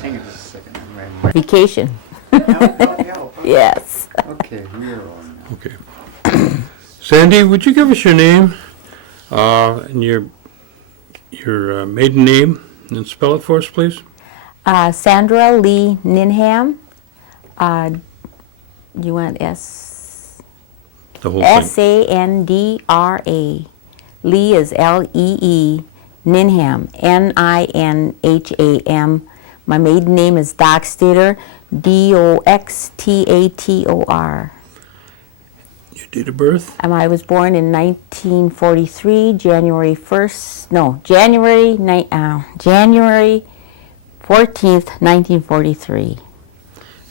hang on just a second. Right. Vacation. Help. Yes. Okay, we are on now. Okay. Sandy, would you give us your name and your maiden name and spell it for us, please? Sandra Lee Ninham. You want S? The whole thing. Sandra. Lee is Lee. Ninham, Ninham. My maiden name is Doxtator, Doxtator. Your date of birth? I was born in 1943, January 14th, 1943.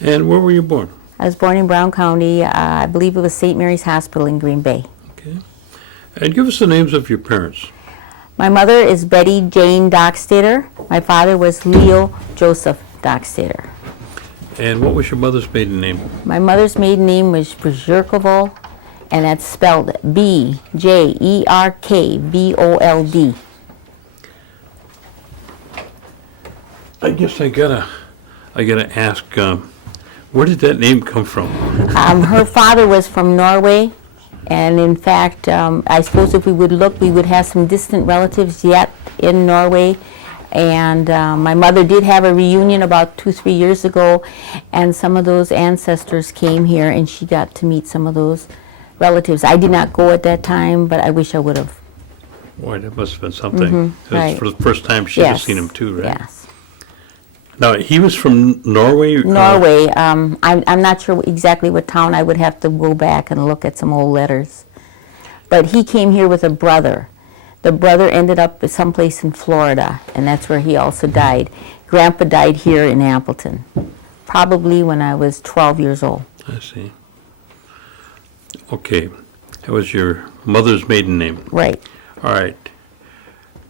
And where were you born? I was born in Brown County. I believe it was St. Mary's Hospital in Green Bay. Okay. And give us the names of your parents. My mother is Betty Jane Doxtator. My father was Leo Joseph Doxtator. And what was your mother's maiden name? My mother's maiden name was Bjerkvold, and that's spelled Bjerkvold. I guess I gotta ask, where did that name come from? Her father was from Norway, and in fact, I suppose if we would look, we would have some distant relatives yet in Norway. And my mother did have a reunion about 2-3 years ago, and some of those ancestors came here, and she got to meet some of those relatives. I did not go at that time, but I wish I would have. Boy, that must have been something. It was right. for the first time she'd have seen him too, right? Yes. Now, he was from Norway? Norway. I'm not sure exactly what town. I would have to go back and look at some old letters. But he came here with a brother. The brother ended up someplace in Florida, and that's where he also died. Grandpa died here in Appleton, probably when I was 12 years old. I see. Okay. That was your mother's maiden name. Right. All right.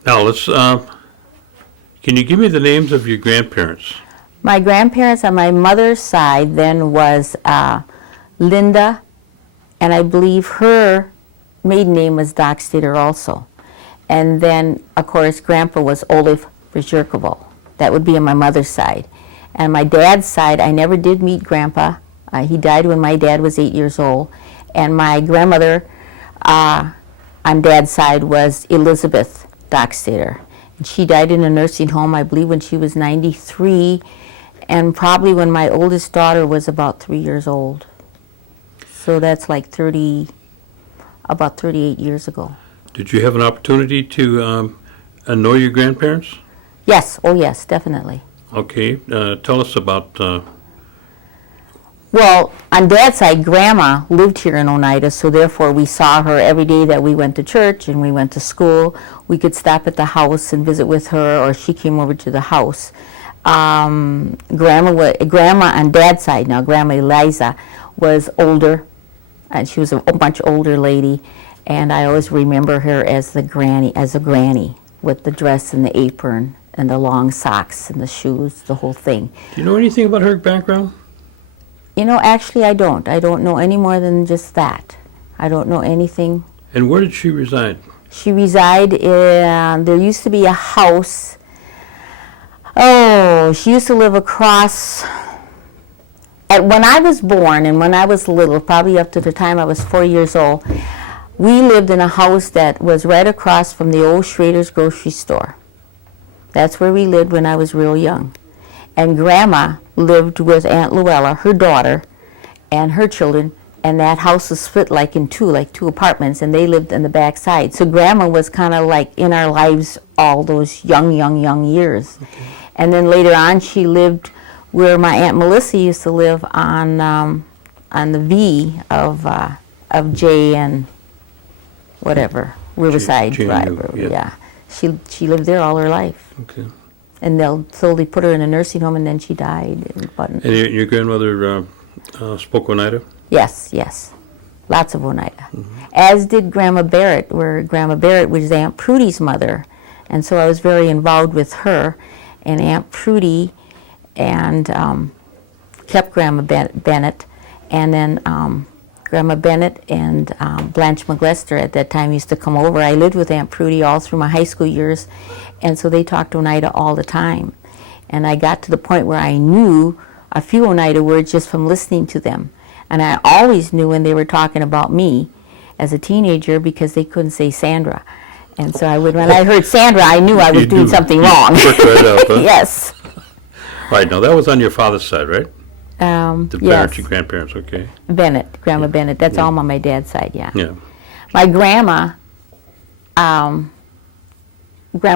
Now, let's, can you give me the names of your grandparents? My grandparents on my mother's side then was Linda, and I believe her maiden name was Doxtator also. And then, of course, Grandpa was Olaf Bjerkvold. That would be on my mother's side. And my dad's side, I never did meet Grandpa. He died when my dad was 8 years old. And my grandmother on Dad's side was Elizabeth Doxtator. And she died in a nursing home, I believe, when she was 93, and probably when my oldest daughter was about 3 years old. So that's like about 38 years ago. Did you have an opportunity to know your grandparents? Yes, oh yes, definitely. Okay, tell us about... Well, on Dad's side, Grandma lived here in Oneida, so therefore we saw her every day that we went to church and we went to school. We could stop at the house and visit with her, or she came over to the house. Grandma on Dad's side now, Grandma Eliza, was older, and she was a much older lady. And I always remember her as a granny, with the dress and the apron and the long socks and the shoes, the whole thing. Do you know anything about her background? You know, actually I don't. I don't know any more than just that. I don't know anything. And where did she reside? She resided in, there used to be a house. Oh, she used to live across, when I was born and when I was little, probably up to the time I was 4 years old, we lived in a house that was right across from the old Schrader's grocery store. That's where we lived when I was real young. And Grandma lived with Aunt Luella, her daughter, and her children, and that house was split like two apartments, and they lived in the back side. So Grandma was kind of like in our lives all those young years. Okay. And then later on she lived where my Aunt Melissa used to live on the V of J and whatever, Riverside Drive. Yeah. She lived there all her life. Okay. And they'll slowly put her in a nursing home, and then she died. And your grandmother spoke Oneida? Yes. Lots of Oneida. Mm-hmm. As did Grandma Barrett, where Grandma Barrett was Aunt Prudy's mother. And so I was very involved with her and Aunt Prudy, and kept Grandma Bennett. And then Grandma Bennett and Blanche McLester at that time used to come over. I lived with Aunt Prudy all through my high school years, and so they talked Oneida all the time. And I got to the point where I knew a few Oneida words just from listening to them. And I always knew when they were talking about me as a teenager because they couldn't say Sandra. And so when I heard Sandra, I knew I was doing something wrong. Worked right out, huh? Yes. Right, now that was on your father's side, right? The yes. parents, your grandparents, okay. Bennett, Grandma Bennett. That's all on my dad's side, yeah. Yeah. My grandma, Grandma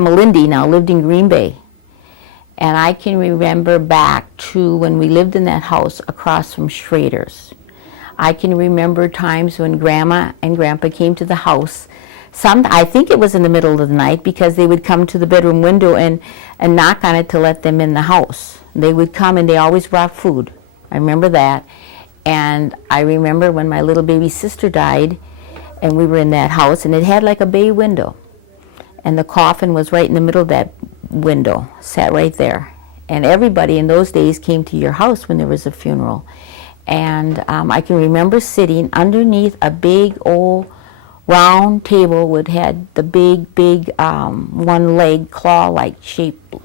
Lindy, now lived in Green Bay. And I can remember back to when we lived in that house across from Schrader's. I can remember times when Grandma and Grandpa came to the house. I think it was in the middle of the night because they would come to the bedroom window and knock on it to let them in the house. They would come and they always brought food. I remember that. And I remember when my little baby sister died and we were in that house and it had like a bay window. And the coffin was right in the middle of that window, sat right there. And everybody in those days came to your house when there was a funeral. And I can remember sitting underneath a big old round table would had the big one leg claw-like shaped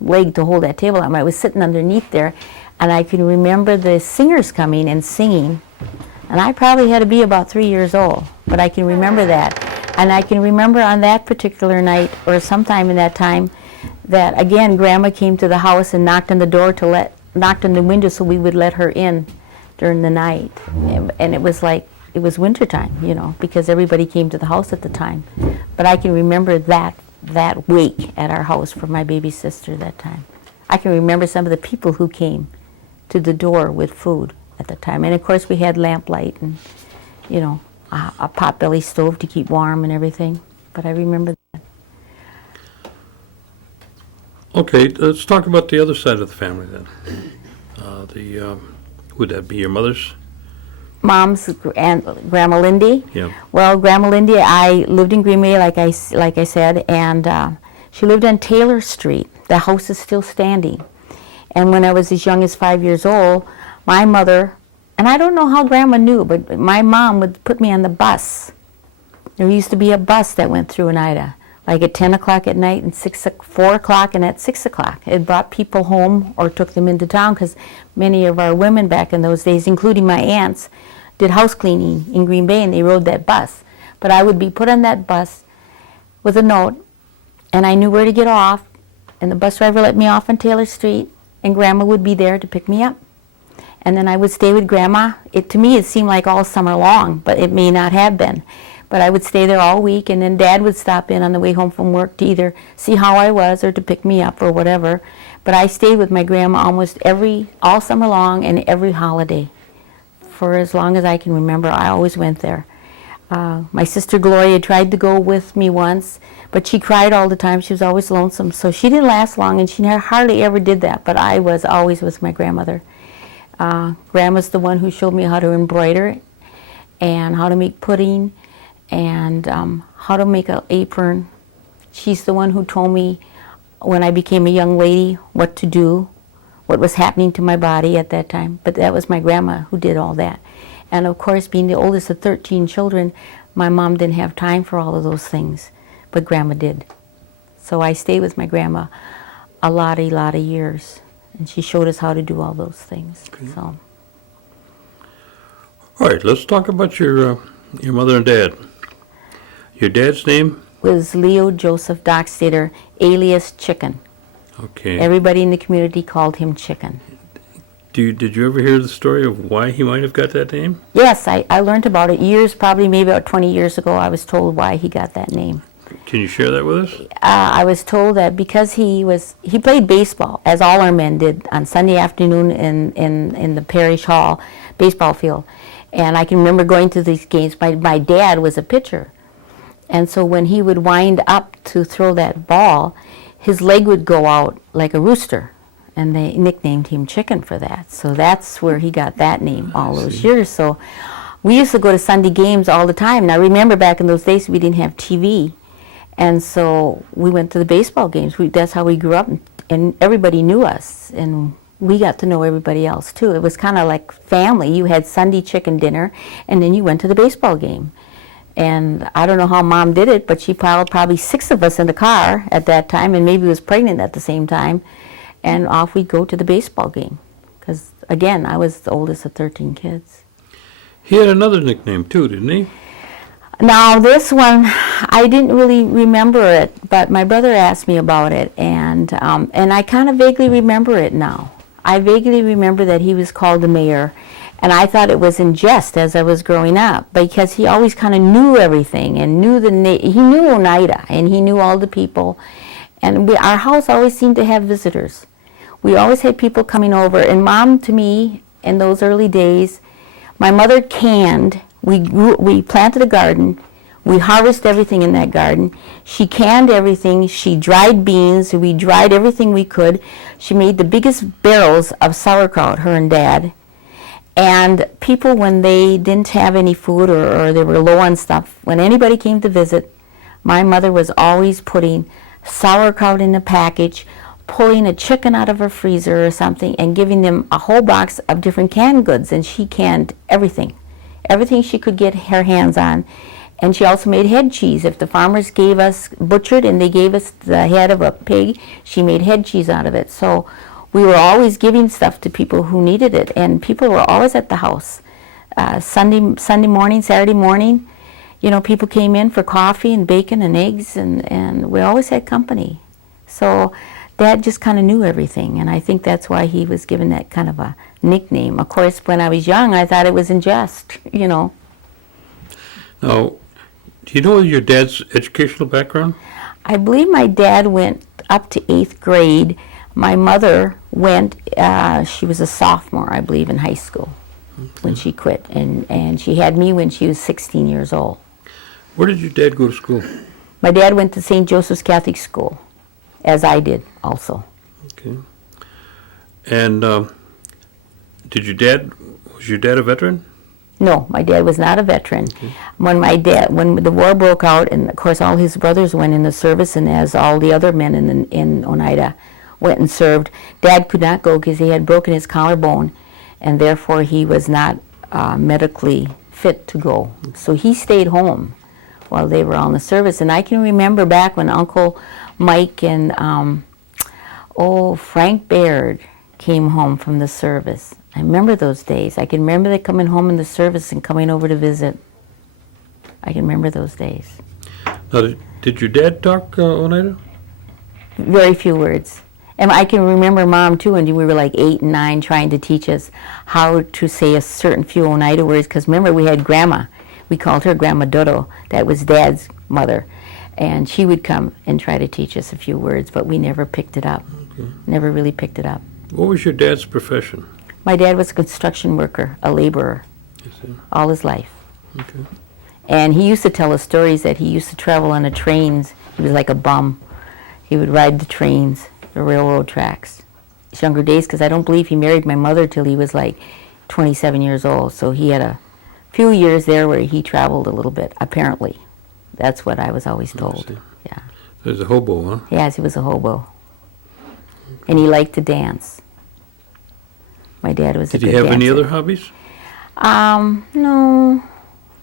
leg to hold that table up. I was sitting underneath there, and I can remember the singers coming and singing, and I probably had to be about 3 years old, but I can remember that. And I can remember on that particular night, or sometime in that time, that again Grandma came to the house and knocked on the door knocked on the window so we would let her in during the night, and it was like it was wintertime, because everybody came to the house at the time. But I can remember that wake at our house for my baby sister that time. I can remember some of the people who came to the door with food at the time. And of course we had lamplight and, a potbelly stove to keep warm and everything. But I remember that. Okay, let's talk about the other side of the family then. Would that be your mother's? Mom's and Grandma Lindy. Yeah. Well, Grandma Lindy, I lived in Green Bay, like I said, and she lived on Taylor Street. The house is still standing. And when I was as young as 5 years old, my mother, and I don't know how Grandma knew, but my mom would put me on the bus. There used to be a bus that went through Oneida, like at 10 o'clock at night and 4 o'clock and at 6 o'clock. It brought people home or took them into town because many of our women back in those days, including my aunts, did house cleaning in Green Bay and they rode that bus. But I would be put on that bus with a note and I knew where to get off, and the bus driver let me off on Taylor Street and Grandma would be there to pick me up. And then I would stay with Grandma. To me it seemed like all summer long, but it may not have been. But I would stay there all week, and then Dad would stop in on the way home from work to either see how I was or to pick me up or whatever. But I stayed with my grandma almost all summer long and every holiday. For as long as I can remember, I always went there. My sister Gloria tried to go with me once, but she cried all the time. She was always lonesome, so she didn't last long, and she hardly ever did that. But I was always with my grandmother. Grandma's the one who showed me how to embroider and how to make pudding and how to make an apron. She's the one who told me when I became a young lady what to do, what was happening to my body at that time. But that was my grandma who did all that. And of course, being the oldest of 13 children, my mom didn't have time for all of those things, but Grandma did. So I stayed with my grandma a lot of years, and she showed us how to do all those things. Okay. So. All right, let's talk about your mother and dad. Your dad's name? Was Leo Joseph Doxtator, alias Chicken. Okay. Everybody in the community called him Chicken. Did you ever hear the story of why he might have got that name? Yes, I learned about it probably maybe about 20 years ago. I was told why he got that name. Can you share that with us? I was told that because he played baseball, as all our men did, on Sunday afternoon in the parish hall baseball field. And I can remember going to these games. My dad was a pitcher. And so when he would wind up to throw that ball, his leg would go out like a rooster. And they nicknamed him Chicken for that. So that's where he got that name all those years. So we used to go to Sunday games all the time. Now remember back in those days we didn't have TV. And so we went to the baseball games. That's how we grew up. And everybody knew us. And we got to know everybody else too. It was kind of like family. You had Sunday chicken dinner and then you went to the baseball game. And I don't know how Mom did it, but she piled probably 6 of us in the car at that time, and maybe was pregnant at the same time. And off we'd go to the baseball game. Because, again, I was the oldest of 13 kids. He had another nickname too, didn't he? Now, this one, I didn't really remember it, but my brother asked me about it, and I kind of vaguely remember it now. I vaguely remember that he was called the mayor, and I thought it was in jest as I was growing up, because he always kind of knew everything, and he knew Oneida, and he knew all the people, and our house always seemed to have visitors. We always had people coming over, and Mom, to me, in those early days, my mother canned. We planted a garden. We harvested everything in that garden. She canned everything. She dried beans. We dried everything we could. She made the biggest barrels of sauerkraut, her and Dad. And people, when they didn't have any food or they were low on stuff, when anybody came to visit, my mother was always putting sauerkraut in a package, pulling a chicken out of her freezer or something, and giving them a whole box of different canned goods. And she canned everything. Everything she could get her hands on. And she also made head cheese. If the farmers gave us butchered and they gave us the head of a pig, she made head cheese out of it. So we were always giving stuff to people who needed it, and people were always at the house. Sunday morning, Saturday morning, you know, people came in for coffee and bacon and eggs, and we always had company. So Dad just kind of knew everything, and I think that's why he was given that kind of a nickname. Of course, when I was young, I thought it was in jest, you know. Now, do you know your dad's educational background? I believe my dad went up to 8th grade. My mother went, she was a sophomore, I believe, in high school when she quit. And she had me when she was 16 years old. Where did your dad go to school? My dad went to St. Joseph's Catholic School, as I did also. Okay. And was your dad a veteran? No, my dad was not a veteran. Okay. When the war broke out, and of course all his brothers went in the service, and as all the other men in Oneida went and served, Dad could not go because he had broken his collarbone, and therefore he was not medically fit to go. So he stayed home while they were all in the service. And I can remember back when Uncle Mike and Frank Baird came home from the service. I remember those days. I can remember they coming home in the service and coming over to visit. I can remember those days. Now, did your dad talk Oneida? Very few words. And I can remember Mom, too, and we were like 8 and 9 trying to teach us how to say a certain few Oneida words, because remember, we had Grandma. We called her Grandma Dodo. That was Dad's mother. And she would come and try to teach us a few words, but we never picked it up. Okay. Never really picked it up. What was your dad's profession? My dad was a construction worker, a laborer, all his life. Okay. And he used to tell us stories that he used to travel on the trains. He was like a bum. He would ride the trains, the railroad tracks. His younger days, because I don't believe he married my mother till he was like 27 years old. So he had a few years there where he traveled a little bit, apparently. That's what I was always told. Yeah. There's a hobo, huh? Yes, he was a hobo. And he liked to dance. My dad was a good dancer. Did he have any other hobbies? No.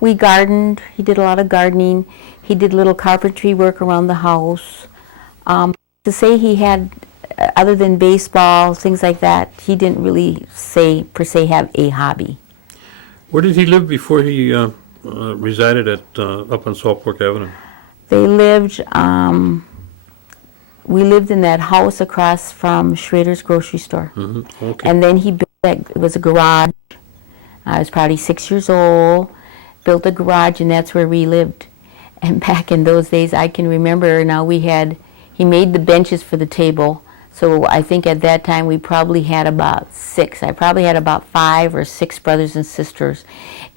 We gardened. He did a lot of gardening. He did little carpentry work around the house. To say he had, other than baseball, things like that, he didn't really per se have a hobby. Where did he live before he resided up on Salt Fork Avenue? They lived, we lived in that house across from Schrader's grocery store. Mm-hmm. Okay. And then he built it was a garage. I was probably 6 years old, built a garage, and that's where we lived. And back in those days, I can remember now he made the benches for the table. So I think at that time we probably had about 6. I probably had about 5 or 6 brothers and sisters.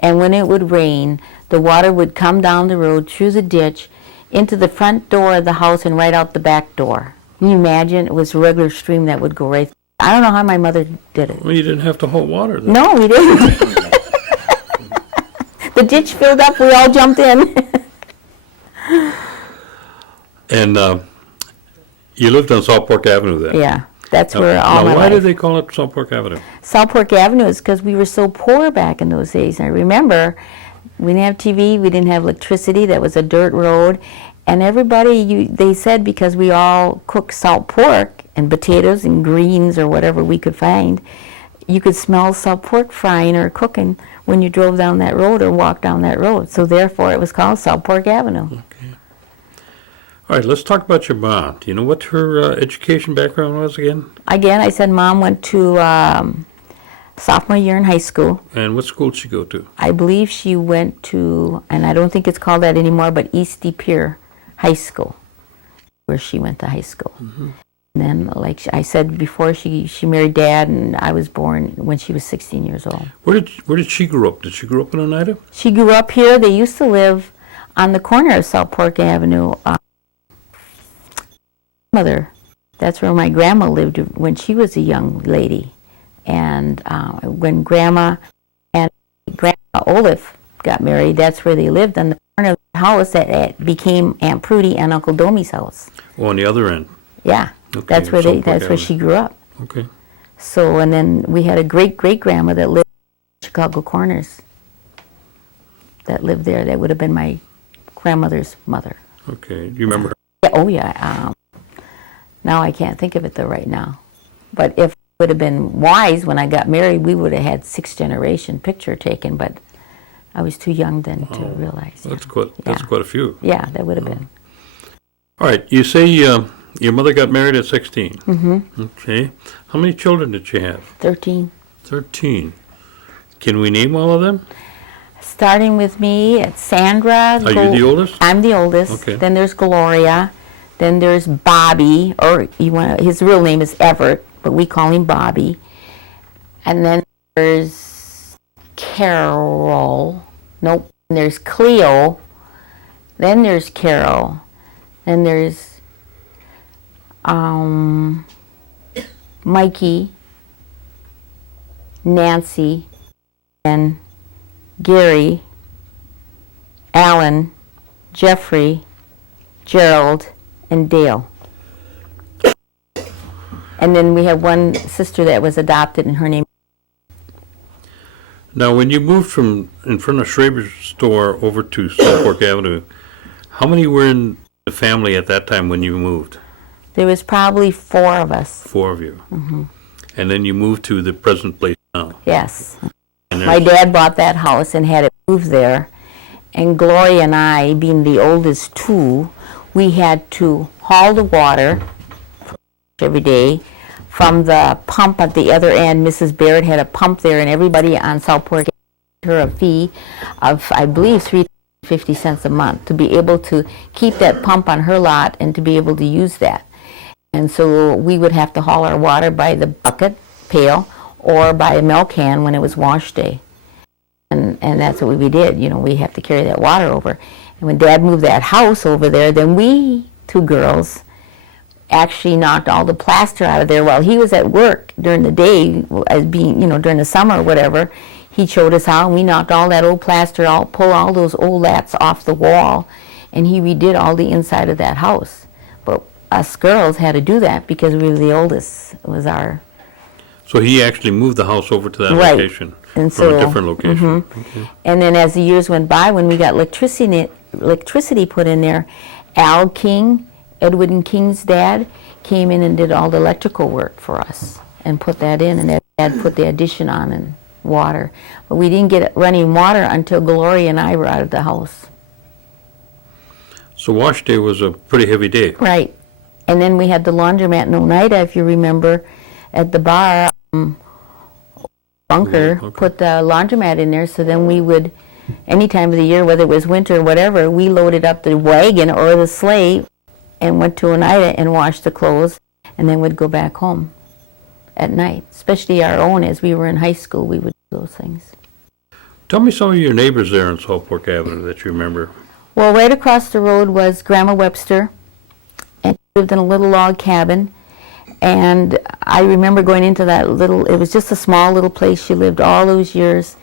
And when it would rain, the water would come down the road, through the ditch, into the front door of the house and right out the back door. Can you imagine? It was a regular stream that would go right through. I don't know how my mother did it. Well, you didn't have to haul water then. No, we didn't. The ditch filled up, we all jumped in. And you lived on Salt Fork Avenue then? Yeah, that's where all my Now, why life. did they call it Salt Fork Avenue? Salt Fork Avenue is because we were so poor back in those days. I remember We didn't have TV, we didn't have electricity, that was a dirt road. And everybody, they said because we all cooked salt pork and potatoes and greens or whatever we could find, you could smell salt pork frying or cooking when you drove down that road or walked down that road. So therefore it was called Salt Pork Avenue. Okay. All right, let's talk about your mom. Do you know what her education background was again? Again, I said Mom went to sophomore year in high school. And what school did she go to? I believe she went to, and I don't think it's called that anymore, but East De Pere High School, where she went to high school. Mm-hmm. And then, like I said before, she married Dad, and I was born when she was 16 years old. Where did she grow up? Did she grow up in Oneida? She grew up here. They used to live on the corner of Salt Pork Avenue. Mother, that's where my grandma lived when she was a young lady. And when Grandma and Grandma Olaf got married, that's where they lived, on the corner of the house that became Aunt Prudy and Uncle Domi's house. Oh, on the other end. Yeah, Okay, that's where she grew up. Okay. So, and then we had a great-great-grandma that lived in Chicago Corners that lived there. That would have been my grandmother's mother. Okay. Do you remember her? Yeah, oh, yeah. Now I can't think of it, though, right now. But if it would have been wise when I got married, we would have had 6th-generation picture taken, but I was too young then to realize. That's quite a few. Yeah, that would have been. All right. You say your mother got married at 16. Mm-hmm. Okay. How many children did she have? 13. 13. Can we name all of them? Starting with me, it's Sandra. Are you the oldest? I'm the oldest. Okay. Then there's Gloria. Then there's Bobby, or his real name is Everett, but we call him Bobby. And then there's Carol. Nope. And there's Cleo. Then there's Carol. Then there's Mikey, Nancy, and Gary, Alan, Jeffrey, Gerald, and Dale. And then we have one sister that was adopted, and her name. Now, when you moved from in front of Schraber's store over to Salt Pork Avenue, how many were in the family at that time when you moved? There was probably 4 of us. 4 of you. Mm-hmm. And then you moved to the present place now. Yes. And My dad bought that house and had it moved there. And Gloria and I, being the oldest 2, we had to haul the water every day from the pump at the other end. Mrs. Barrett had a pump there, and everybody on South Pork paid her a fee of, I believe, $3.50 a month to be able to keep that pump on her lot and to be able to use that. And so we would have to haul our water by the bucket, pail, or by a milk can when it was wash day. And that's what we did. You know, we have to carry that water over. And when Dad moved that house over there, then we 2 girls actually knocked all the plaster out of there while he was at work during the day, as being, during the summer or whatever. He showed us how, and we knocked all that old plaster out, pulled all those old lats off the wall, and he redid all the inside of that house. But us girls had to do that because we were the oldest. It was our... So he actually moved the house over to that Right. location And from so, a different location. mhm. Okay. And then as the years went by, when we got electricity put in there, Al King, Edward and King's dad, came in and did all the electrical work for us and put that in, and Dad put the addition on and water. But we didn't get running water until Gloria and I were out of the house. So wash day was a pretty heavy day. Right. And then we had the laundromat in Oneida, if you remember, at the bar. Bunker Okay. put the laundromat in there, so then we would, any time of the year, whether it was winter or whatever, we loaded up the wagon or the sleigh and went to Oneida and washed the clothes, and then would go back home at night. Especially our own, as we were in high school, we would do those things. Tell me some of your neighbors there on Salt Pork Avenue that you remember. Well, right across the road was Grandma Webster, and she lived in a little log cabin. And I remember going into that it was just a small little place she lived all those years.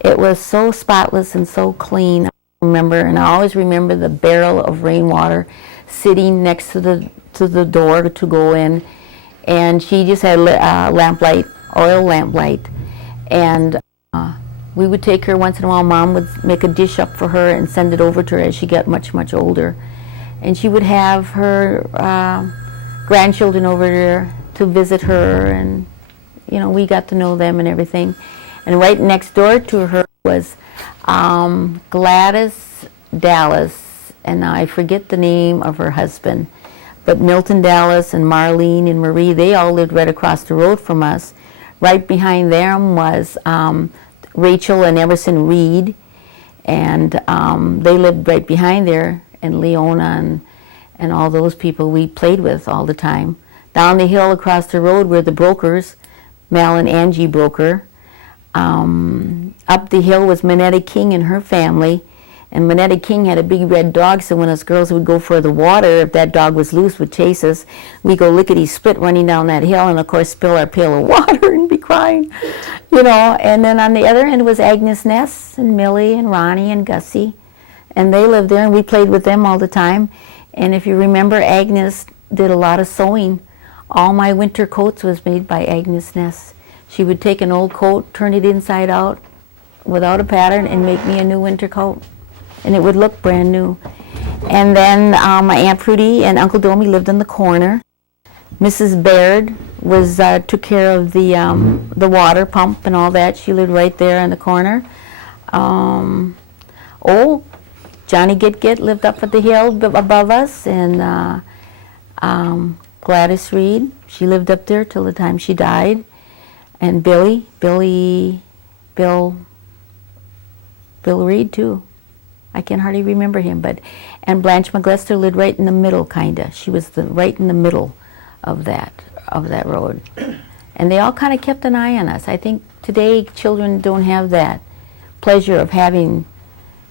It was so spotless and so clean, I remember, and I always remember the barrel of rainwater sitting next to the door to go in. And she just had lamplight, oil lamplight. And we would take her once in a while. Mom would make a dish up for her and send it over to her as she got much, much older. And she would have her grandchildren over there to visit her, and you know, we got to know them and everything. And right next door to her was Gladys Dallas, and now I forget the name of her husband, but Milton Dallas and Marlene and Marie, they all lived right across the road from us. Right behind them was Rachel and Emerson Reed, and they lived right behind there, and Leona and all those people we played with all the time. Down the hill across the road were the Brokers, Mel and Angie Broker. Up the hill was Manetta King and her family, and Manetta King had a big red dog, so when us girls would go for the water, if that dog was loose, would chase us, we'd go lickety-split running down that hill, and of course spill our pail of water and be crying, you know. And then on the other end was Agnes Ness and Millie and Ronnie and Gussie, and they lived there, and we played with them all the time. And if you remember, Agnes did a lot of sewing. All my winter coats was made by Agnes Ness. She would take an old coat, turn it inside out without a pattern, and make me a new winter coat. And it would look brand new. And then my Aunt Prudy and Uncle Domi lived in the corner. Mrs. Baird was took care of the water pump and all that. She lived right there in the corner. Johnny Git lived up at the hill above us, and Gladys Reed, she lived up there till the time she died. And Bill Reed too. I can hardly remember him, and Blanche McLester lived right in the middle, kinda. She was right in the middle of that road, and they all kind of kept an eye on us. I think today children don't have that pleasure of having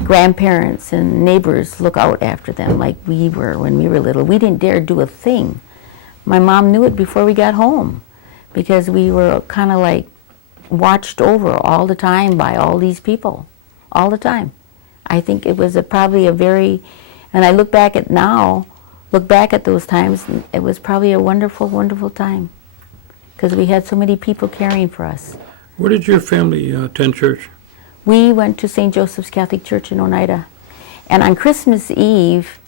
grandparents and neighbors look out after them like we were when we were little. We didn't dare do a thing. My mom knew it before we got home, because we were kind of like watched over all the time by all these people, all the time. I think it was probably a very, and I look back at those times, it was probably a wonderful, wonderful time, because we had so many people caring for us. Where did your family attend church? We went to St. Joseph's Catholic Church in Oneida. And on Christmas Eve,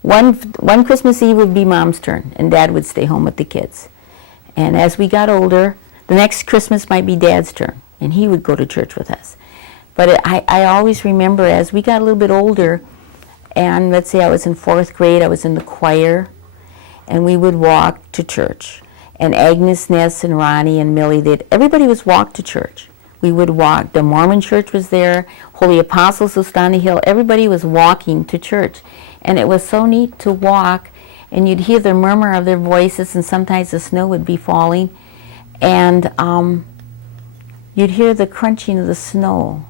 one Christmas Eve would be Mom's turn, and Dad would stay home with the kids. And as we got older, the next Christmas might be Dad's turn, and he would go to church with us. But I always remember, as we got a little bit older, and let's say I was in 4th grade, I was in the choir, and we would walk to church. And Agnes Ness and Ronnie and Millie, everybody was walk to church. We would walk. The Mormon church was there. Holy Apostles was down the hill. Everybody was walking to church. And it was so neat to walk, and you'd hear the murmur of their voices, and sometimes the snow would be falling. And you'd hear the crunching of the snow,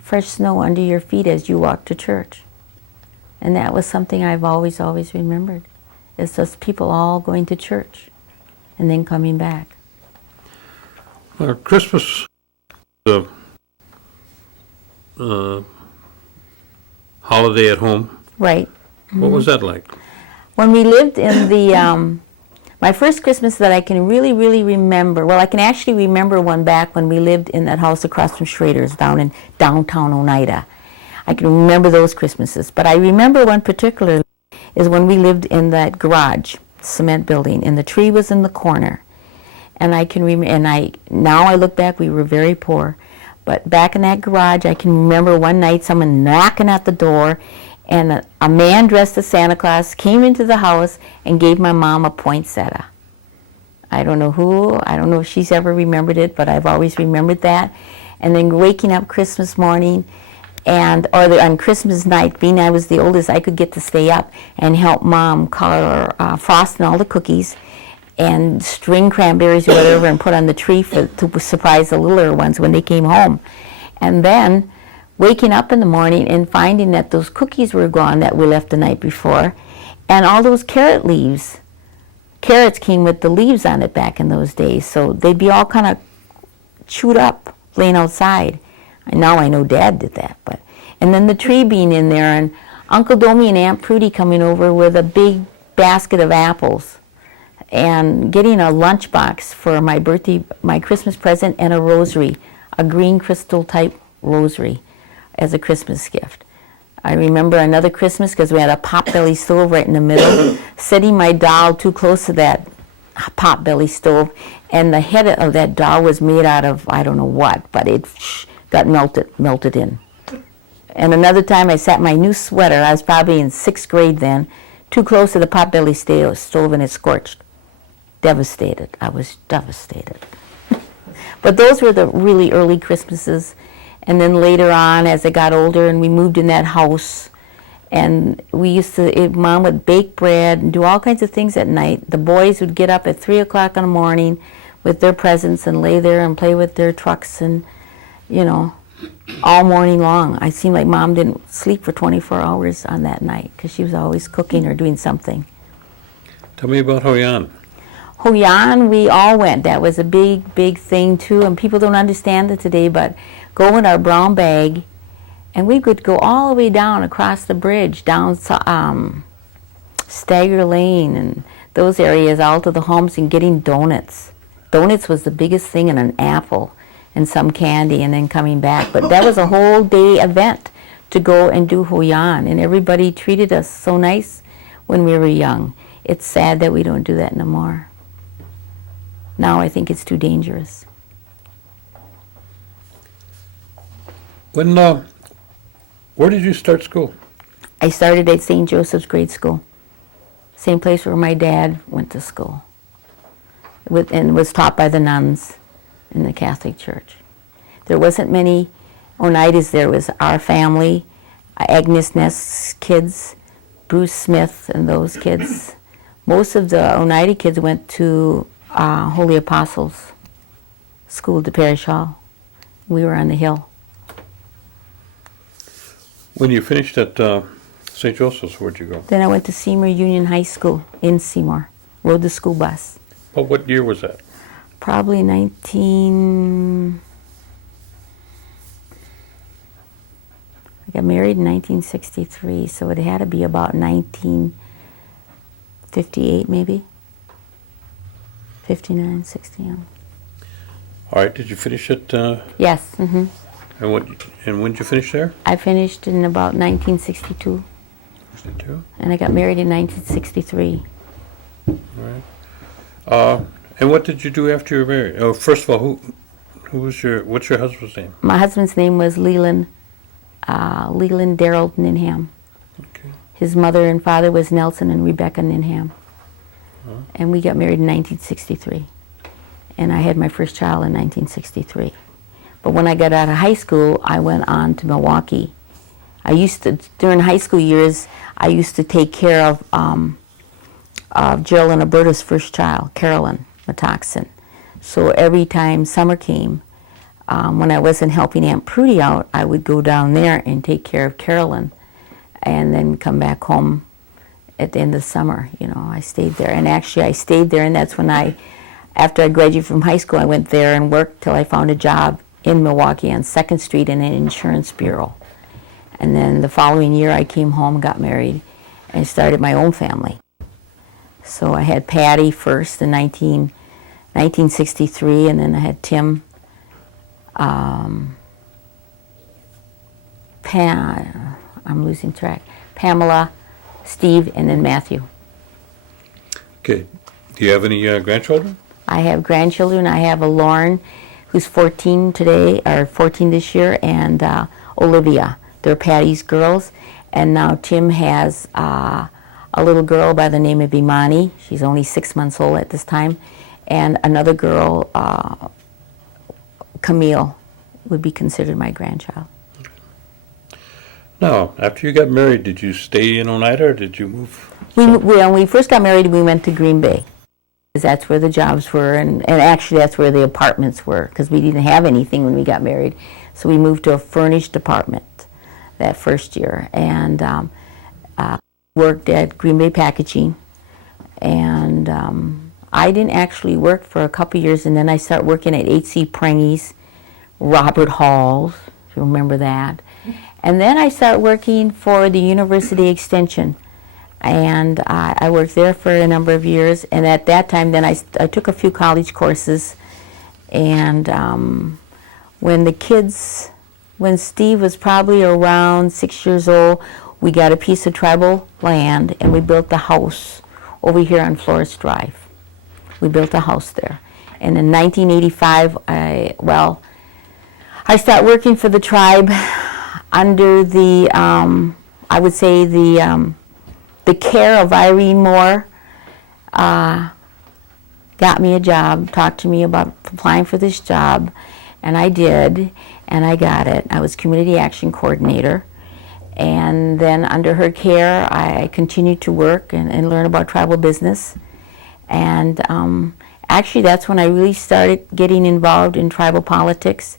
fresh snow under your feet as you walked to church. And that was something I've always, always remembered. It's just people all going to church and then coming back. Christmas holiday at home. Right. What was that like? When we lived in my first Christmas that I can really, really remember, well, I can actually remember one back when we lived in that house across from Schrader's down in downtown Oneida. I can remember those Christmases, but I remember one particularly is when we lived in that garage, cement building, and the tree was in the corner. And I can now I look back, we were very poor. But back in that garage, I can remember one night someone knocking at the door, and a man dressed as Santa Claus came into the house and gave my mom a poinsettia. I don't know who, I don't know if she's ever remembered it, but I've always remembered that. And then waking up Christmas morning, on Christmas night, being I was the oldest, I could get to stay up and help Mom color, frosting all the cookies, and string cranberries or whatever, and put on the tree to surprise the littler ones when they came home. And then waking up in the morning and finding that those cookies were gone that we left the night before, and all those carrot leaves. Carrots came with the leaves on it back in those days, so they'd be all kind of chewed up, laying outside. And now I know Dad did that. And then the tree being in there, and Uncle Domi and Aunt Prudy coming over with a big basket of apples, and getting a lunchbox for my Christmas present, and a rosary, a green crystal type rosary as a Christmas gift. I remember another Christmas, because we had a pot-belly stove right in the middle, setting my doll too close to that pot-belly stove, and the head of that doll was made out of, I don't know what, but it got melted in. And another time I sat my new sweater, I was probably in 6th grade then, too close to the pot-belly stove, and it scorched. Devastated. I was devastated. But those were the really early Christmases. And then later on, as I got older and we moved in that house, and we used to, Mom would bake bread and do all kinds of things at night. The boys would get up at 3 o'clock in the morning with their presents and lay there and play with their trucks and, you know, all morning long. I seemed like Mom didn't sleep for 24 hours on that night because she was always cooking or doing something. Tell me about Hoyan. Hoyan, we all went. That was a big, big thing too, and people don't understand it today, but go in our brown bag, and we could go all the way down across the bridge, down Stagger Lane and those areas, all to the homes, and getting donuts. Donuts was the biggest thing, and an apple and some candy, and then coming back. But that was a whole day event to go and do Hoyan, and everybody treated us so nice when we were young. It's sad that we don't do that no more. Now I think it's too dangerous. Where did you start school? I started at St. Joseph's Grade School, same place where my dad went to school, and was taught by the nuns in the Catholic Church. There wasn't many Oneidas there. It was our family, Agnes Ness's kids, Bruce Smith and those kids. Most of the Oneida kids went to Holy Apostles School at the Parish Hall. We were on the hill. When you finished at St. Joseph's, where'd you go? Then I went to Seymour Union High School in Seymour, rode the school bus. Well, what year was that? Probably I got married in 1963, so it had to be about 1958 maybe. 59, 60. All right, did you finish at, Yes. Mm-hmm. and when did you finish there? I finished in about 1962, 62. and I got married in 1963. All right. And what did you do after you were married? Oh, first of all, what's your husband's name? My husband's name was Leland Darrell Ninham. Okay. His mother and father was Nelson and Rebecca Ninham. And we got married in 1963. And I had my first child in 1963. But when I got out of high school, I went on to Milwaukee. During high school years, I used to take care of Jill and Alberta's first child, Carolyn Matoxin. So every time summer came, when I wasn't helping Aunt Prudy out, I would go down there and take care of Carolyn and then come back home at the end of the summer. You know, I stayed there. And actually, I stayed there, and that's when after I graduated from high school, I went there and worked till I found a job in Milwaukee on 2nd Street in an insurance bureau. And then the following year, I came home, got married, and started my own family. So I had Patty first in 1963, and then I had Tim, I'm losing track, Pamela, Steve, and then Matthew. Okay. Do you have any grandchildren? I have grandchildren. I have a Lauren, who's 14 today, or 14 this year, and Olivia. They're Patty's girls. And now Tim has a little girl by the name of Imani. She's only 6 months old at this time. And another girl, Camille, would be considered my grandchild. Now, after you got married, did you stay in Oneida or did you move? When we first got married, we went to Green Bay. Because that's where the jobs were, and actually that's where the apartments were, because we didn't have anything when we got married. So we moved to a furnished apartment that first year, and worked at Green Bay Packaging. And I didn't actually work for a couple years, and then I started working at H.C. Prenge's, Robert Hall's, if you remember that. And then I started working for the University Extension. And I worked there for a number of years. And at that time, then I took a few college courses. And when the kids when Steve was probably around 6 years old, we got a piece of tribal land and we built the house over here on Flores Drive. We built a house there. And in 1985, I started working for the tribe under the, I would say the care of Irene Moore. Got me a job, talked to me about applying for this job, and I did, and I got it. I was community action coordinator, and then under her care, I continued to work and learn about tribal business. And actually, that's when I really started getting involved in tribal politics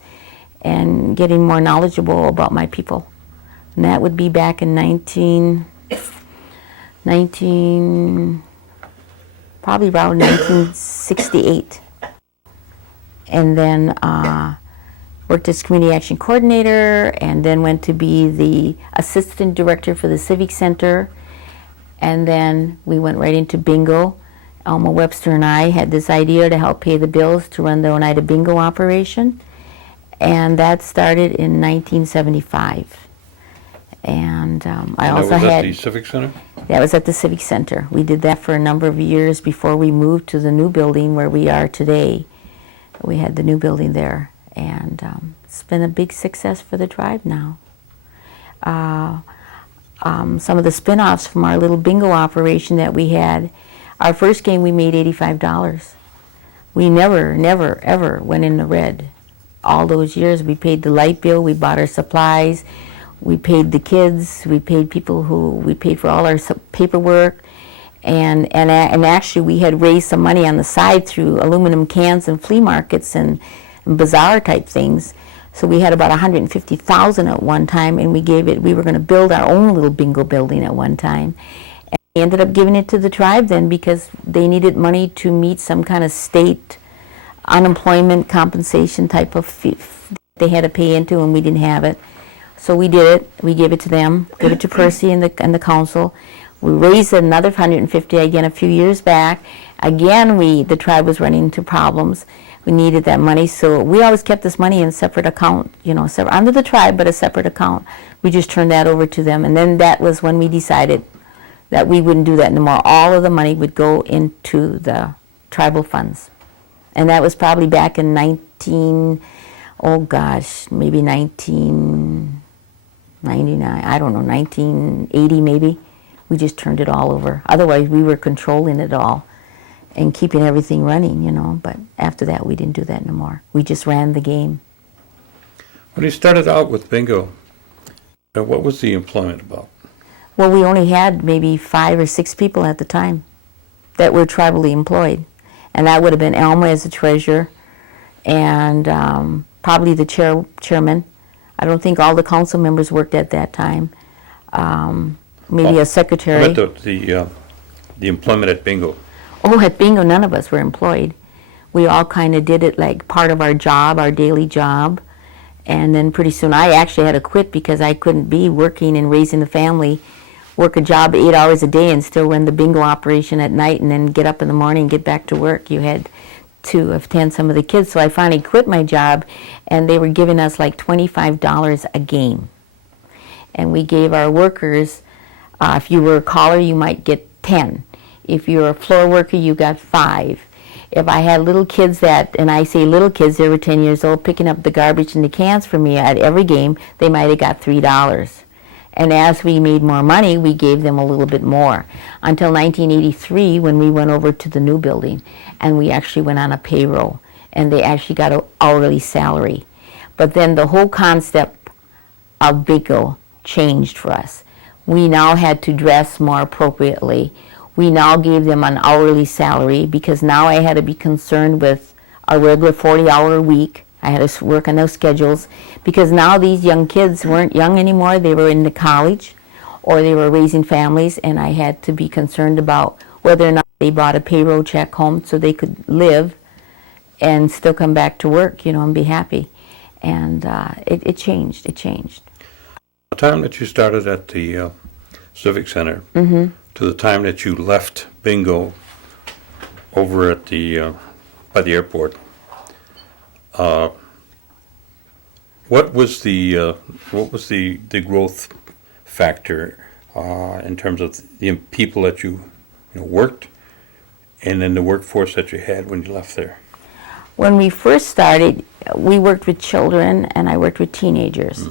and getting more knowledgeable about my people. And that would be back in probably around 1968. And then worked as community action coordinator, and then went to be the assistant director for the Civic Center. And then we went right into bingo. Elma Webster and I had this idea to help pay the bills to run the Oneida Bingo operation. And that started in 1975. And I also was had... at the Civic Center? That was at the Civic Center. We did that for a number of years before we moved to the new building where we are today. We had the new building there, and it's been a big success for the tribe now. Some of the spin-offs from our little bingo operation that we had, our first game we made $85. We never, ever went in the red. All those years we paid the light bill, we bought our supplies, we paid the kids, we paid for all our paperwork, and actually we had raised some money on the side through aluminum cans and flea markets and bazaar type things. So we had about $150,000 at one time, and we were going to build our own little bingo building at one time. And we ended up giving it to the tribe then because they needed money to meet some kind of state unemployment compensation type of fee they had to pay into, and we didn't have it. So we did it. We gave it to them, gave it to Percy and the council. We raised another $150 again a few years back. Again, the tribe was running into problems. We needed that money, so we always kept this money in a separate account, under the tribe, but a separate account. We just turned that over to them, and then that was when we decided that we wouldn't do that anymore. All of the money would go into the tribal funds. And that was probably back in maybe 1999, I don't know, 1980 maybe. We just turned it all over. Otherwise, we were controlling it all and keeping everything running, but after that, we didn't do that anymore. We just ran the game. When you started out with bingo, what was the employment about? Well, we only had maybe 5 or 6 people at the time that were tribally employed. And that would have been Elma as the treasurer and probably the chairman. I don't think all the council members worked at that time. Maybe a secretary. I meant the employment at bingo. Oh, at bingo, none of us were employed. We all kind of did it like part of our job, our daily job. And then pretty soon I actually had to quit because I couldn't be working and raising the family, work a job 8 hours a day and still run the bingo operation at night and then get up in the morning and get back to work. You had to attend some of the kids. So I finally quit my job, and they were giving us like $25 a game. And we gave our workers, if you were a caller, you might get 10. If you were a floor worker, you got 5. If I had little kids and I say little kids, they were 10 years old, picking up the garbage and the cans for me at every game, they might have got $3. And as we made more money, we gave them a little bit more. Until 1983, when we went over to the new building, and we actually went on a payroll, and they actually got an hourly salary. But then the whole concept of bingo changed for us. We now had to dress more appropriately. We now gave them an hourly salary because now I had to be concerned with a regular 40-hour week. I had to work on those schedules because now these young kids weren't young anymore. They were in the college or they were raising families, and I had to be concerned about whether or not they brought a payroll check home so they could live and still come back to work, and be happy. And it changed. It changed. The time that you started at the Civic Center to the time that you left bingo over at by the airport, What was the growth factor in terms of the people that you worked, and then the workforce that you had when you left there? When we first started, we worked with children, and I worked with teenagers.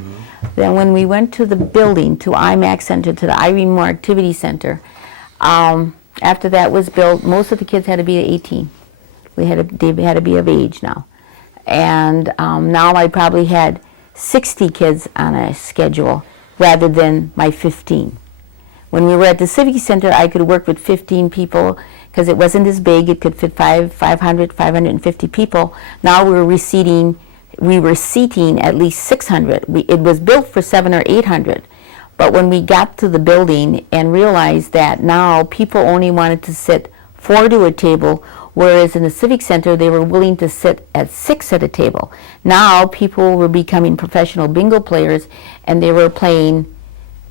Then when we went to the building, to IMAX Center, to the Irene Moore Activity Center, after that was built, most of the kids had to be 18. They had to be of age now. And now I probably had 60 kids on a schedule rather than my 15. When we were at the Civic Center, I could work with 15 people because it wasn't as big. It could fit 500, 550 people. Now we were seating at least 600. It was built for 700 or 800. But when we got to the building and realized that now people only wanted to sit 4 to a table, whereas in the Civic Center they were willing to sit at 6 at a table. Now people were becoming professional bingo players, and they were playing,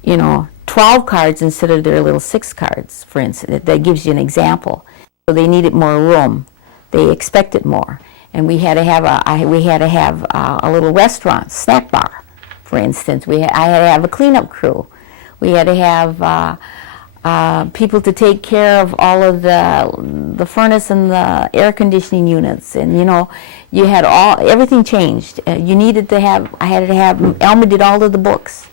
12 cards instead of their little 6 cards, for instance. That gives you an example. So they needed more room. They expected more. And we had to have a little restaurant, snack bar, for instance. I had to have a cleanup crew. We had to have people to take care of all of the furnace and the air conditioning units, and you had everything changed. I had to have Elma did all of the books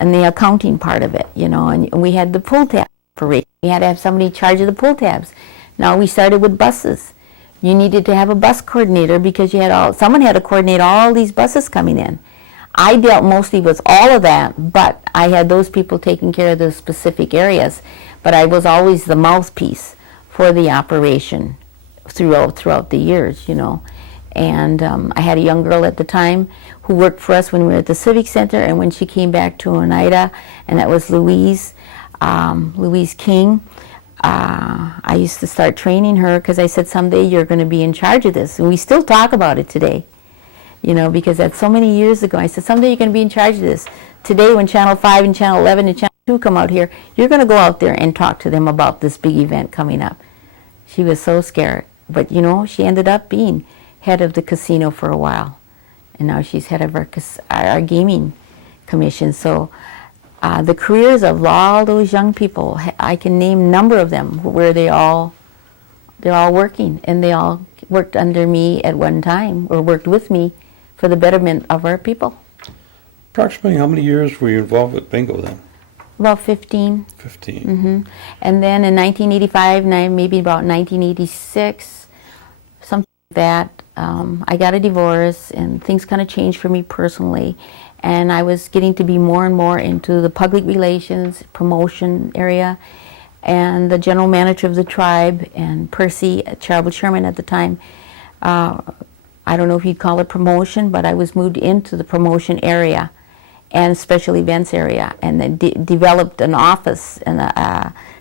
and the accounting part of it, and we had the pull tab operation. We had to have somebody in charge of the pull tabs. Now we started with buses. You needed to have a bus coordinator because someone had to coordinate all these buses coming in. I dealt mostly with all of that, but I had those people taking care of those specific areas. But I was always the mouthpiece for the operation throughout the years, And I had a young girl at the time who worked for us when we were at the Civic Center, and when she came back to Oneida, and that was Louise King. I used to start training her because I said, someday you're going to be in charge of this. And we still talk about it today, because that's so many years ago. I said, someday you're going to be in charge of this. Today, when Channel 5 and Channel 11 and Channel 2 come out here, you're going to go out there and talk to them about this big event coming up. She was so scared. But, she ended up being head of the casino for a while. And now she's head of our gaming commission. So the careers of all those young people, I can name a number of them where they're all working, and they all worked under me at one time, or worked with me for the betterment of our people. Approximately how many years were you involved with bingo then? About 15. 15. Mm-hmm. And then in 1985, maybe about 1986, something like that, I got a divorce, and things kind of changed for me personally. And I was getting to be more and more into the public relations, promotion area. And the general manager of the tribe, and Percy, charitable chairman at the time, I don't know if you'd call it promotion, but I was moved into the promotion area and special events area, and then developed an office and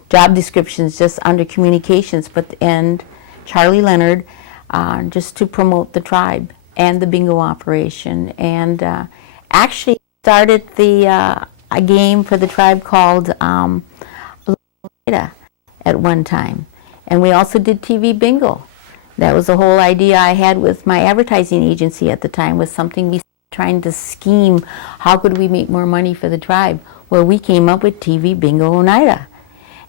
job descriptions just under communications, and Charlie Leonard, just to promote the tribe and the bingo operation. And actually started a game for the tribe called at one time. And we also did TV bingo. That was the whole idea I had with my advertising agency at the time, was something we trying to scheme, how could we make more money for the tribe? Well, we came up with TV Bingo Oneida.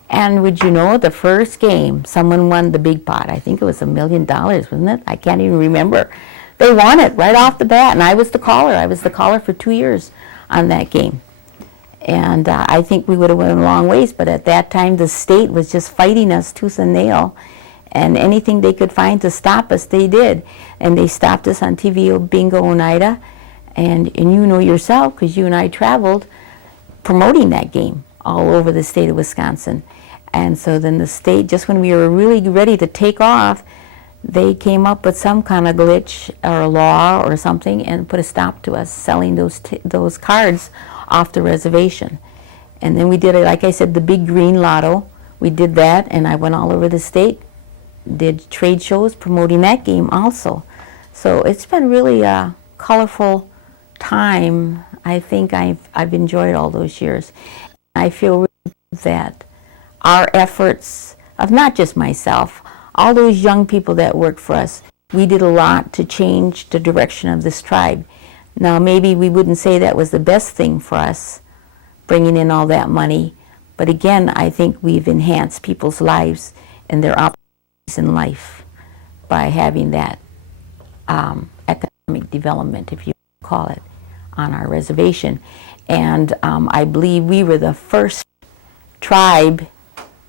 And would you know, the first game, someone won the big pot. I think it was $1 million, wasn't it? I can't even remember. They won it right off the bat, and I was the caller. I was the caller for 2 years on that game. And I think we would have went a long ways, but at that time the state was just fighting us tooth and nail, and anything they could find to stop us, they did. And they stopped us on TV Bingo Oneida, and you know yourself, because you and I traveled promoting that game all over the state of Wisconsin. And so then the state, just when we were really ready to take off, they came up with some kind of glitch or a law or something and put a stop to us selling those cards off the reservation. And then we did it, like I said, the big green lotto. We did that, and I went all over the state, did trade shows promoting that game also. So it's been really a colorful time. I think I've enjoyed all those years. I feel really that our efforts of not just myself, all those young people that worked for us, we did a lot to change the direction of this tribe. Now, maybe we wouldn't say that was the best thing for us, bringing in all that money, but again, I think we've enhanced people's lives and their opportunities in life by having that economic development, if you call it, on our reservation. And I believe we were the first tribe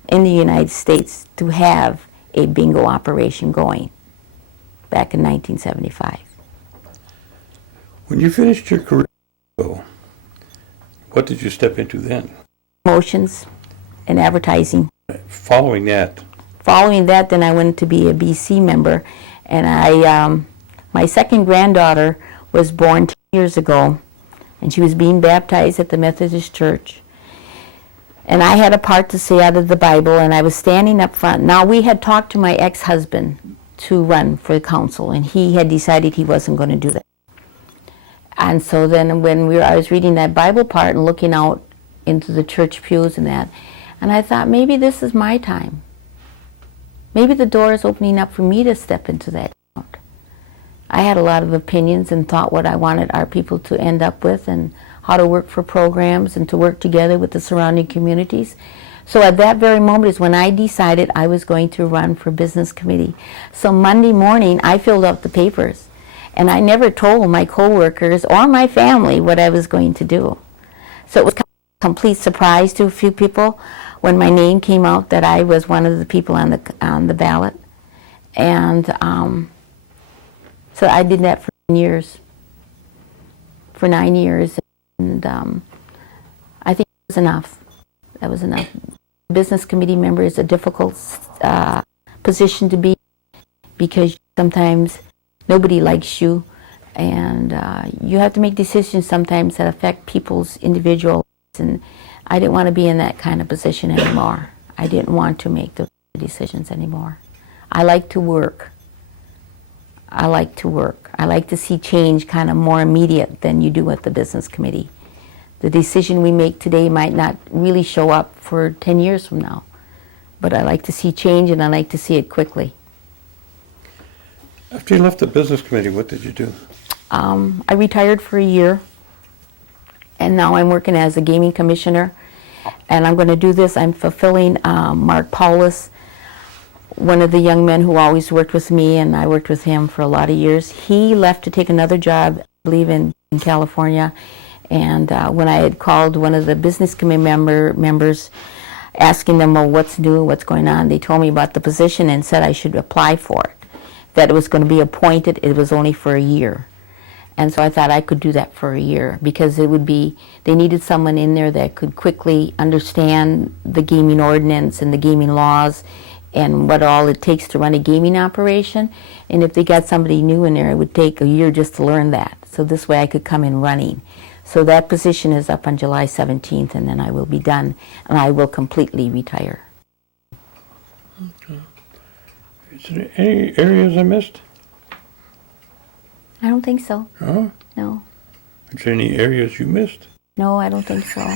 in the United States to have a bingo operation going back in 1975. When you finished your career, though, what did you step into then? Promotions and advertising. Following that, Then I went to be a BC member, and my second granddaughter was born 10 years ago, and she was being baptized at the Methodist Church. And I had a part to say out of the Bible, and I was standing up front. Now, we had talked to my ex-husband to run for the council, and he had decided he wasn't going to do that. And so then when I was reading that Bible part and looking out into the church pews and that, and I thought, maybe this is my time. Maybe the door is opening up for me to step into that. I had a lot of opinions and thought what I wanted our people to end up with and how to work for programs and to work together with the surrounding communities. So at that very moment is when I decided I was going to run for business committee. So Monday morning, I filled out the papers, and I never told my coworkers or my family what I was going to do. So it was a complete surprise to a few people when my name came out that I was one of the people on the ballot. And so I did that for 9 years. And I think it was enough. That was enough. Business committee member is a difficult position to be, because sometimes nobody likes you, and you have to make decisions sometimes that affect people's individual lives, and I didn't want to be in that kind of position anymore. I didn't want to make those decisions anymore. I like to work. I like to see change kind of more immediate than you do at the business committee. The decision we make today might not really show up for 10 years from now, but I like to see change, and I like to see it quickly. after you left the business committee, what did you do? I retired for a year, and now I'm working as a gaming commissioner, and I'm going to do this. I'm fulfilling Mark Paulus, one of the young men who always worked with me, and I worked with him for a lot of years. He left to take another job, I believe, in California, and when I had called one of the business committee members asking them, well, what's new, what's going on, they told me about the position and said I should apply for it, that it was going to be appointed. It was only for a year. And so I thought I could do that for a year, because it would be, they needed someone in there that could quickly understand the gaming ordinance and the gaming laws and what all it takes to run a gaming operation. And if they got somebody new in there, it would take a year just to learn that. So this way I could come in running. So that position is up on July 17th, and then I will be done, and I will completely retire. Okay. Is there any areas I missed? I don't think so. Huh? No. Is there any areas you missed? No, I don't think so.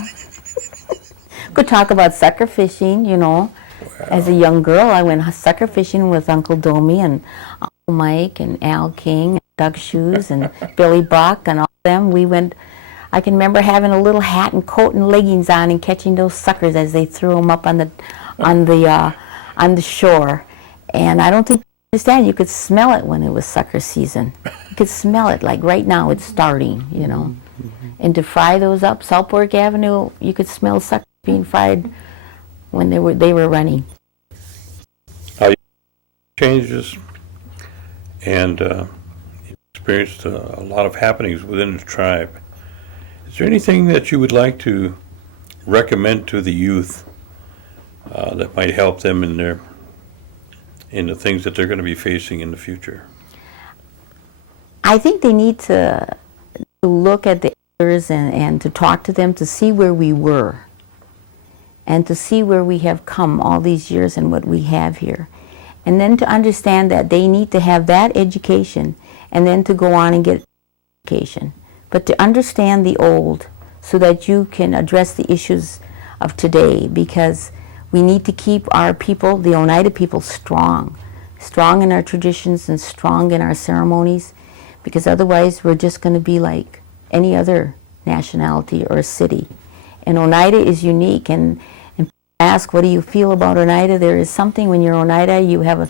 Could talk about sucker fishing, you know. Wow. As a young girl, I went sucker fishing with Uncle Domi and Uncle Mike and Al King and Doug Shoes and Billy Buck and all them. We went, I can remember having a little hat and coat and leggings on and catching those suckers as they threw them up on the shore. And I don't think you understand, you could smell it when it was sucker season. You could smell it, like right now it's starting, you know. Mm-hmm. And to fry those up, Southwark Avenue, you could smell suckers being fried when they were running. Changes, and experienced a lot of happenings within the tribe. Is there anything that you would like to recommend to the youth that might help them in the things that they're going to be facing in the future? I think they need to look at the elders and to talk to them to see where we were and to see where we have come all these years and what we have here. And then to understand that they need to have that education and then to go on and get education. But to understand the old so that you can address the issues of today, because we need to keep our people, the Oneida people, strong in our traditions and strong in our ceremonies, because otherwise we're just going to be like any other nationality or city. And Oneida is unique, and people ask, what do you feel about Oneida? There is something when you're Oneida, you have a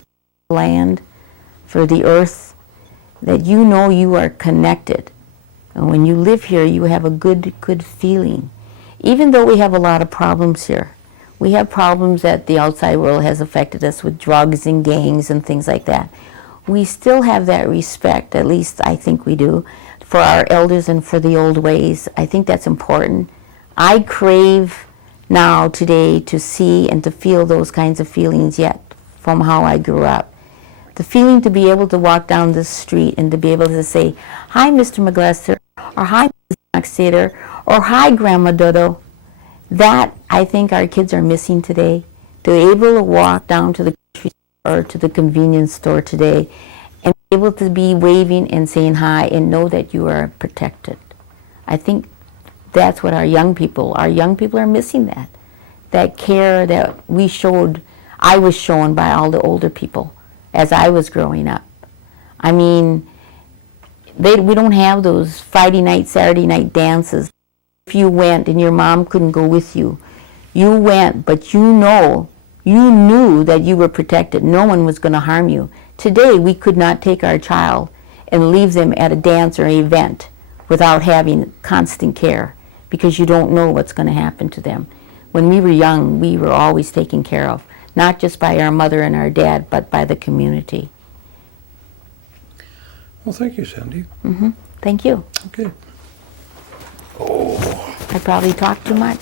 land for the earth that you know you are connected. And when you live here, you have a good feeling. Even though we have a lot of problems here, we have problems that the outside world has affected us with drugs and gangs and things like that. We still have that respect, at least I think we do, for our elders and for the old ways. I think that's important. I crave now, today, to see and to feel those kinds of feelings yet from how I grew up. The feeling to be able to walk down the street and to be able to say, hi, Mr. McLester, or hi, Mrs. Doxtator, or hi, Grandma Dodo. That, I think, our kids are missing today. To be able to walk down to the grocery store or to the convenience store today and be able to be waving and saying hi and know that you are protected. I think that's what our young people are missing, that care that I was shown by all the older people as I was growing up. I mean, we don't have those Friday night, Saturday night dances. If you went and your mom couldn't go with you, you went, but you knew that you were protected. No one was going to harm you. Today, we could not take our child and leave them at a dance or an event without having constant care, because you don't know what's going to happen to them. When we were young, we were always taken care of, not just by our mother and our dad, but by the community. Well, thank you, Sandy. Thank you. Okay. I probably talked too much.